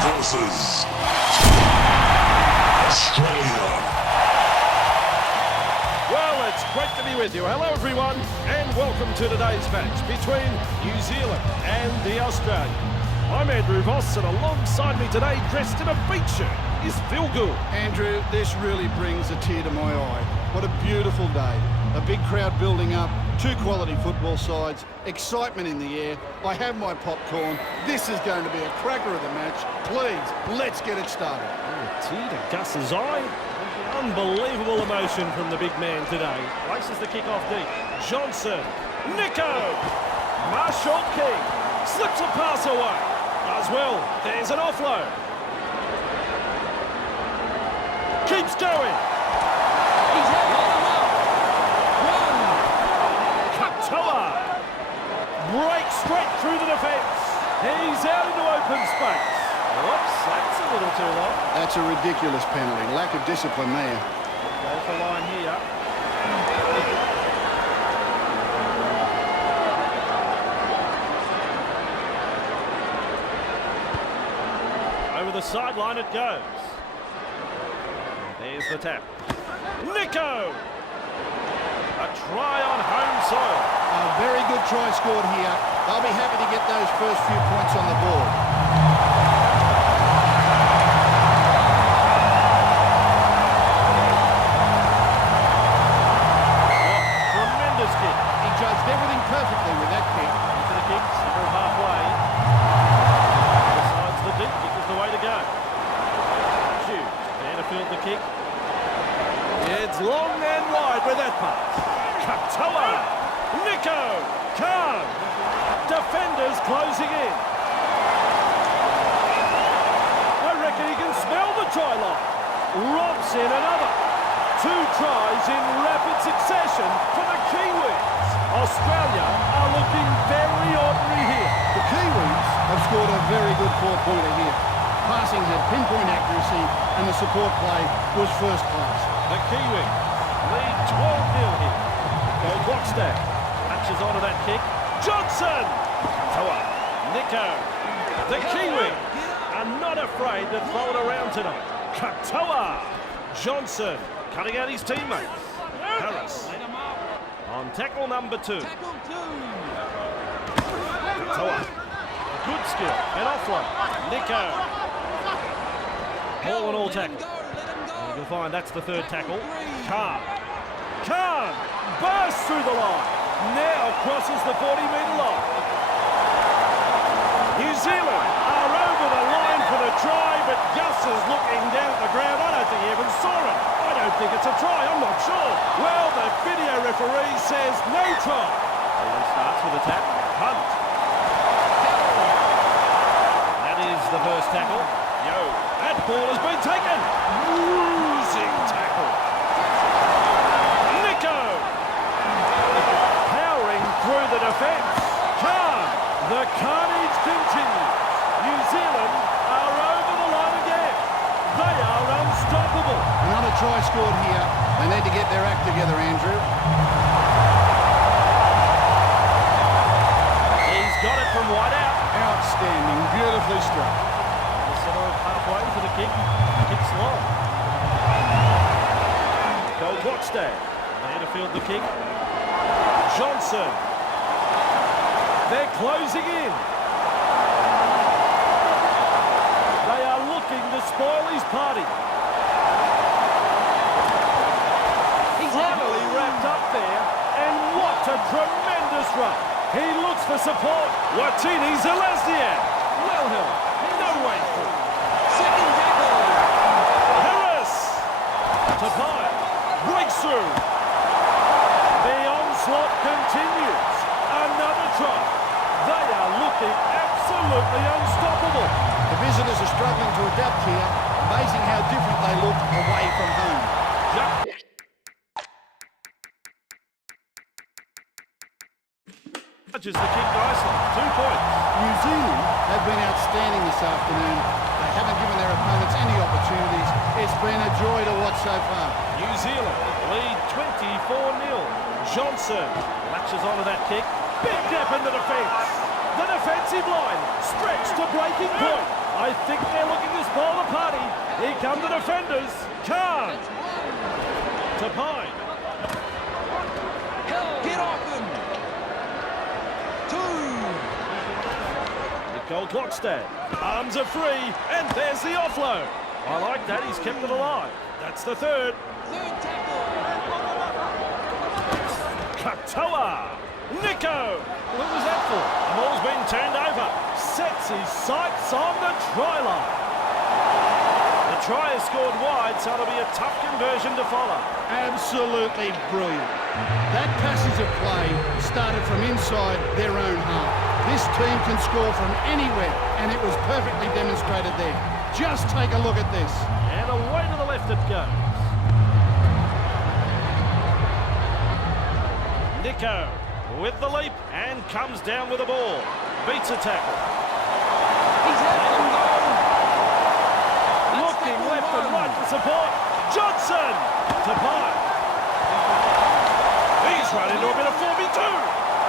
versus Australia. Well, it's great to be with you. Hello, everyone, and welcome to today's match between New Zealand and the Australians. I'm Andrew Voss, and alongside me today, dressed in a beach shirt, is Phil Gould. Andrew, this really brings a tear to my eye. What a beautiful day. A big crowd building up, two quality football sides, excitement in the air. I have my popcorn. This is going to be a cracker of the match. Please, let's get it started. A tear to Gus's eye. Unbelievable emotion from the big man today. Races the kick off deep. Johnson. Nico. Marshall King. Slips a pass away. Does well. There's an offload. Keeps going. He's out on the mark. Katoa. Breaks straight through the defence. He's out into open space. Whoops, that's a little too long. That's a ridiculous penalty. Lack of discipline there. Go for line here. Over the sideline it goes. There's the tap. Nico! A try on home soil. A very good try scored here. They'll be happy to get those first few points on the board. Tremendous kick. He judged everything perfectly with that kick. Into the kick, several halfway. Decides the deep kick is the way to go. Hughes, there to field the kick. It's long and wide with that pass. Katoa. Nico. Khan. Defenders closing in. I reckon he can smell the try line. Robs in another. Two tries in rapid succession for the Kiwis. Australia are looking very ordinary here. The Kiwis have scored a very good four-pointer here. Passing had pinpoint accuracy and the support play was first class. The Kiwis lead 12-0 here. Goes Lockstack. Touches onto that kick. Johnson! Katoa. Nico. The Kiwis are not afraid to throw it around tonight. Katoa. Johnson cutting out his teammates. Harris on tackle number 2. Katoa. Good skill and offload. Nico. All in all tackle. You can find that's the third tackle. Khan. Khan bursts through the line. Now crosses the 40-metre line. New Zealand are over the line for the try, but Gus is looking down at the ground. I don't think he even saw it. I don't think it's a try. I'm not sure. Well, the video referee says no try. He starts with a tap. Hunt. That is the first tackle. That ball has been taken. Losing tackle. Nico. Powering through the defence. Khan. The carnage continues. New Zealand are over the line again. They are unstoppable. Another try scored here. They need to get their act together, Andrew. He's got it from wide out. Outstanding. Beautifully struck. Halfway for the kick. Kick's long. Goal clock stand. There to field the kick. Johnson. They're closing in. They are looking to spoil his party. He's heavily wrapped up there. And what a tremendous run. He looks for support. Watini Zelazniak. Well held. No way through. Second tackle. Harris. Tapai. Breaks through. The onslaught continues. Another try. They are looking absolutely unstoppable. The visitors are struggling to adapt here. Amazing how different they look away from home. Judges the kick nicely. 2 points. New Zealand have been outstanding this afternoon. They haven't given their opponents any opportunities. It's been a joy to watch so far. New Zealand lead 24-0. Johnson latches onto that kick. Big gap in the defence. The defensive line stretched to breaking point. I think they're looking to spoil the party. Here come the defenders. Khan to Pine. Get off him. 2. Nicole Klokstad. Arms are free, and there's the offload. I like that, he's kept it alive. That's the third. 3rd tackle. Katoa. Nico. What was that for? The ball's been turned over. Sets his sights on the try line. The try is scored wide, so it'll be a tough conversion to follow. Absolutely brilliant. That passage of play started from inside their own half. This team can score from anywhere, and it was perfectly demonstrated there. Just take a look at this. And away to the left it goes. Nico with the leap and comes down with the ball. Beats a tackle. He's had him go. Looking left and right for support. Johnson to Pine. He's run into a bit of 4v2.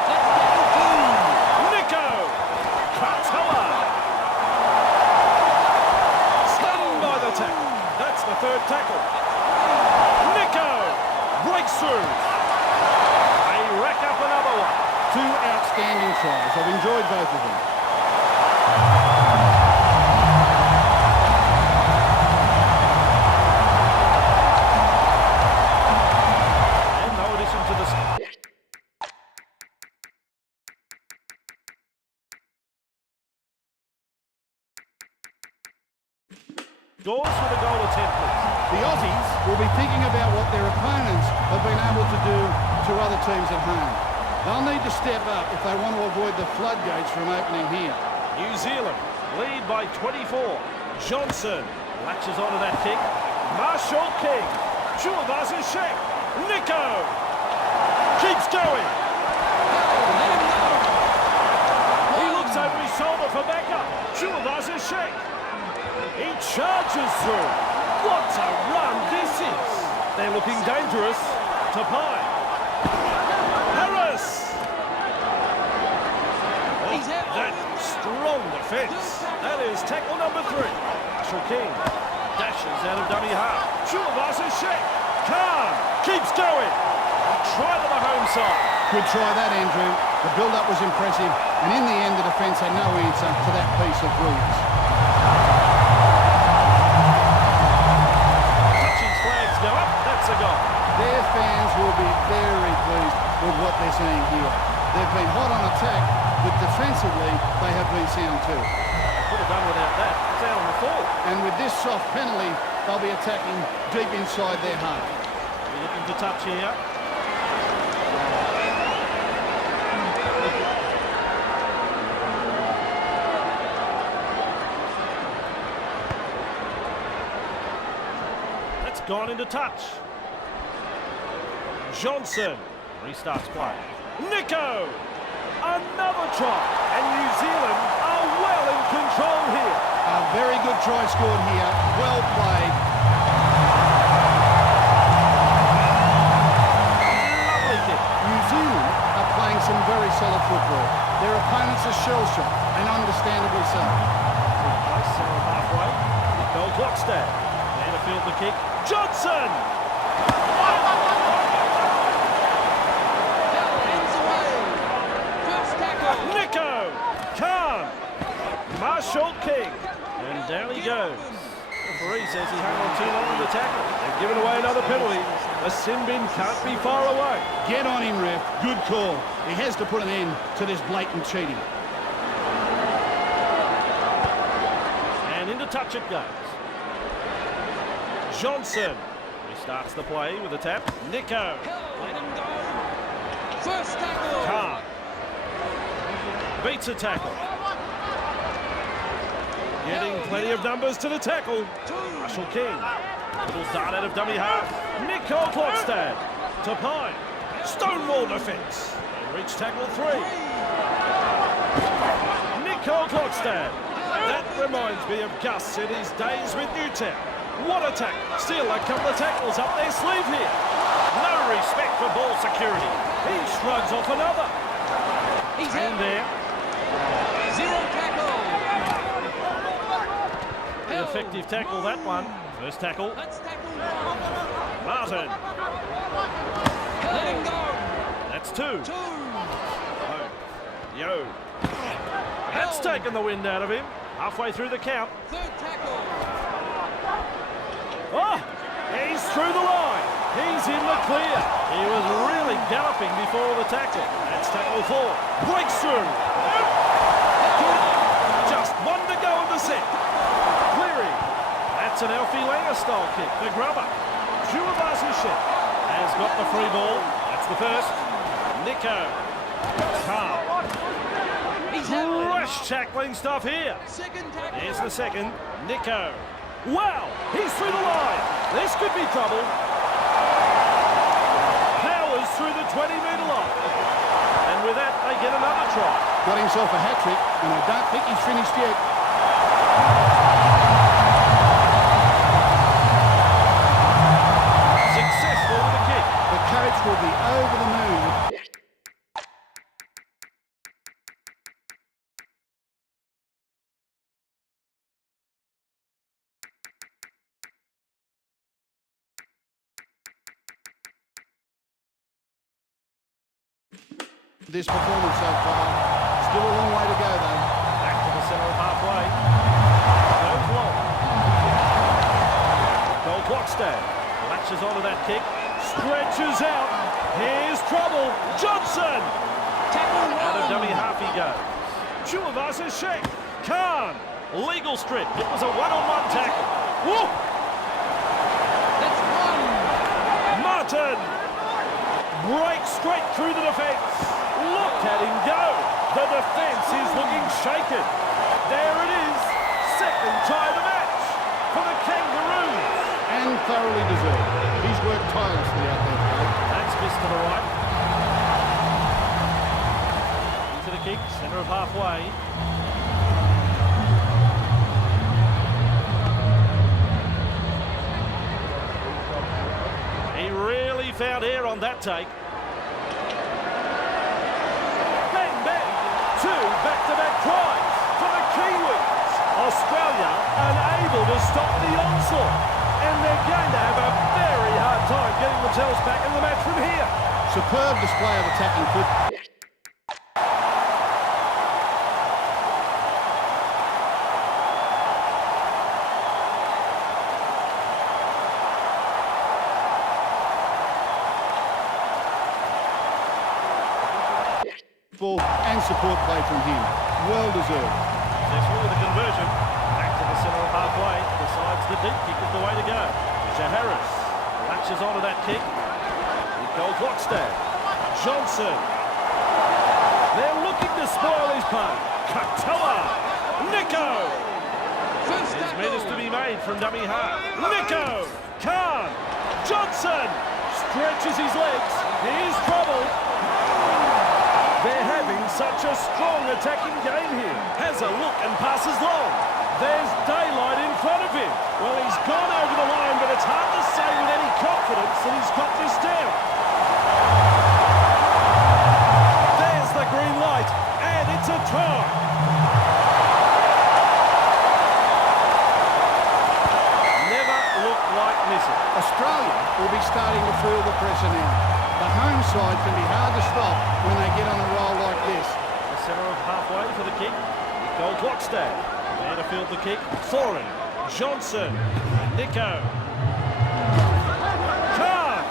That's tackle 2. Nico. Katoa. Stunned by the tackle. That's the third tackle. Nico breaks through. They rack up another one. 2 outstanding tries. I've enjoyed both of them. And no addition to the... Scores for the goal attempt, please. The Aussies will be thinking about what their opponents have been able to do to other teams at home. They'll need to step up if they want to avoid the floodgates from opening here. New Zealand lead by 24. Johnson latches onto that kick. Marshall King. Chulavasa Sheck. Nico keeps going. Let him go. He looks over his shoulder for backup. Chulavasa Sheck. He charges through. What a run this is. They're looking dangerous. To Pine. Harris. He's out. That strong defence. That is tackle number 3. Marshall King dashes out of dummy half. Chulavasa Sheck. Khan keeps going. Try to the home side. Good try that, Andrew. The build-up was impressive, and in the end, the defence had no answer to that piece of brilliance. Touching flags go up. That's a goal. Their fans will be very pleased with what they're seeing here. They've been hot on attack, but defensively, they have been sound too. Could have done without that. It's out on the fall. And with this soft penalty, they'll be attacking deep inside their half. We're looking to touch here. That's gone into touch. Johnson restarts play. Nico! Another try. And New Zealand are well in control here. A very good try scored here. Well played. Lovely kick. New Zealand are playing some very solid football. Their opponents are shell-shocked, and understandably so. Place Sarah halfway. Nicole Klokstad. There to field the kick. Johnson! Hands away. First tackle. Nico! Khan! Marshall King. And down he goes. The referee says he hung on too long in the tackle. They've given away another penalty. The sin bin can't be far away. Get on him, ref. Good call. He has to put an end to this blatant cheating. And into touch it goes. Johnson restarts the play with a tap. Nico. Let him go. First tackle. Khan beats a tackle. Getting plenty of numbers to the tackle. Marshall King. Little dart out of dummy half. Nicole Klokstad to Pine. Stonewall defence. And reach tackle 3. Nicole Klokstad. That reminds me of Gus in his days with Newtown. What a tackle. Still a couple of tackles up their sleeve here. No respect for ball security. He shrugs off another. He's And out. there. 0 tackle. effective tackle, that one. First tackle. Let's tackle. Martin. Let him go. That's two. 2. Yo. That's taken the wind out of him. Halfway through the count. Third tackle. Oh, he's through the line. He's in the clear. He was really galloping before the tackle. That's tackle 4. Breaks through. Just one to go in the set. Cleary. That's an Alfie Langer style kick. The grubber. Chuvasishek has got the free ball. That's the first. Nico. Calm. Fresh tackling stuff here. Second tackle. Here's the second. Nico. Wow, he's through the line. This could be trouble. Powers through the 20-metre line. And with that, they get another try. Got himself a hat-trick, and I don't think he's finished yet. Successful with the kick. The coach will be over the moon. This performance so far, still a long way to go though. Back to the centre of halfway. Goes long. Goal Clockstad. Latches onto that kick. Stretches out. Here's trouble. Johnson. Tackle Out of 1. dummy half he goes. Chuvasishek. Khan. Legal strip. It was a one-on-one tackle. Whoop. That's 1. Martin. Breaks straight through the defence. Look at him go. The defence is looking shaken. There it is. Second tie of the match for the Kangaroos. And thoroughly deserved. He's worked tirelessly out there today. That's missed to the right. Into the kick, centre of halfway. He really found air on that take. Bang, bang. 2 back-to-back tries for the Kiwis. Australia unable to stop the onslaught. And they're going to have a very hard time getting themselves back in the match from here. Superb display of attacking football. And support play from him. Well deserved. Successful with a conversion. Back to the centre of halfway. Decides the deep kick is the way to go. Harris latches onto that kick. Goal Clockstad. Johnson. They're looking to spoil his play. Katoa. Nico. First There's tackle. meters to be made from dummy half. Nico. Khan. Johnson. Stretches his legs. Here's trouble. They're having such a strong attacking game here. Has a look and passes long. There's daylight in front of him. Well, he's gone over the line, but it's hard to say with any confidence that he's got this down. There's the green light, and it's a try. Never looked like missing. Australia will be starting to feel the pressure now. The home side can be hard to stop when they get on a roll like this. The centre of halfway for the kick. Goal Clockstad. There to field the kick. Thorin. Johnson. Nico. Khan.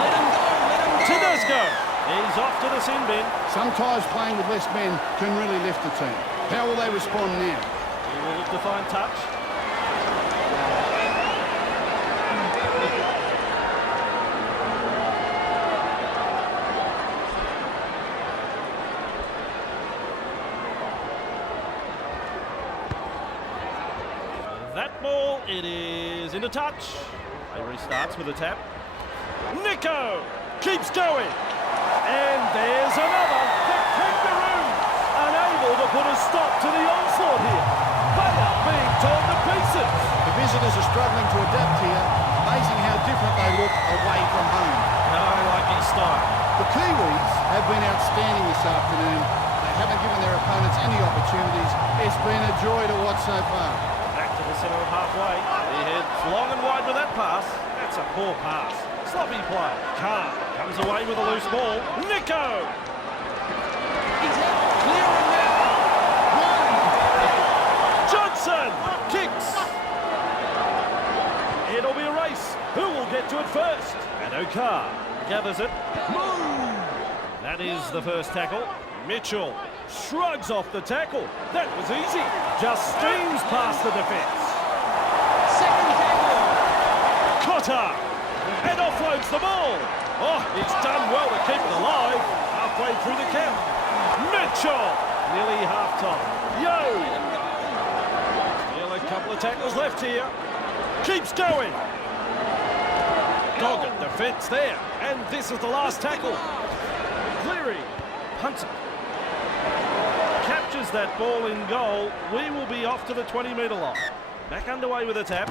Let him go. Let him go. Tedesco. He's off to the sin bin. Sometimes playing with less men can really lift a team. How will they respond now? He will look to find touch. That ball, it is into touch. He restarts with a tap. Nico keeps going. And there's another. The Kangaroos unable to put a stop to the onslaught here. They are being torn to pieces. The visitors are struggling to adapt here. Amazing how different they look away from home. No, I like his style. The Kiwis have been outstanding this afternoon. They haven't given their opponents any opportunities. It's been a joy to watch so far. Back to the centre of halfway. He heads long and wide with that pass. That's a poor pass. Sloppy play. Carr comes away with a loose ball. Nico! He's out. Clear and now. Johnson kicks. It'll be a race. Who will get to it first? And O'Carr gathers it. Move. That is the first tackle. Mitchell shrugs off the tackle. That was easy. Just steams past the defence. Second tackle. Cotter and offloads the ball. Oh, he's done well to keep it alive. Halfway through the count. Mitchell, nearly half-time. Yo! Still a couple of tackles left here. Keeps going. Dogged defence there. And this is the last tackle. Cleary punts it. Captures that ball in goal. We will be off to the 20-metre line. Back underway with a tap.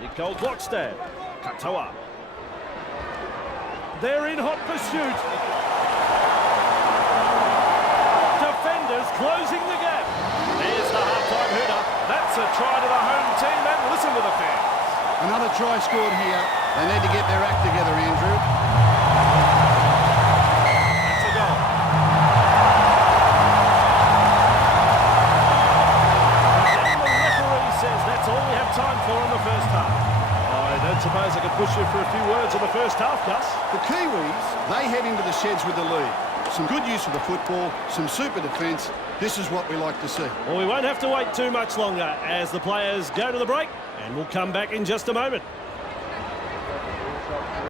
Nicole Blockstad. Katoa. They're in hot pursuit. Defenders closing the gap. There's the half-time hooter. That's a try to the home team, and listen to the fans. Another try scored here. They need to get their act together, Andrew. That's a goal. And the referee says that's all we have time for in the first half. I don't suppose I could push you for a few words in the first half, Gus. The Kiwis, they head into the sheds with the lead. Some good use of the football, some super defence. This is what we like to see. Well, we won't have to wait too much longer as the players go to the break, and we'll come back in just a moment.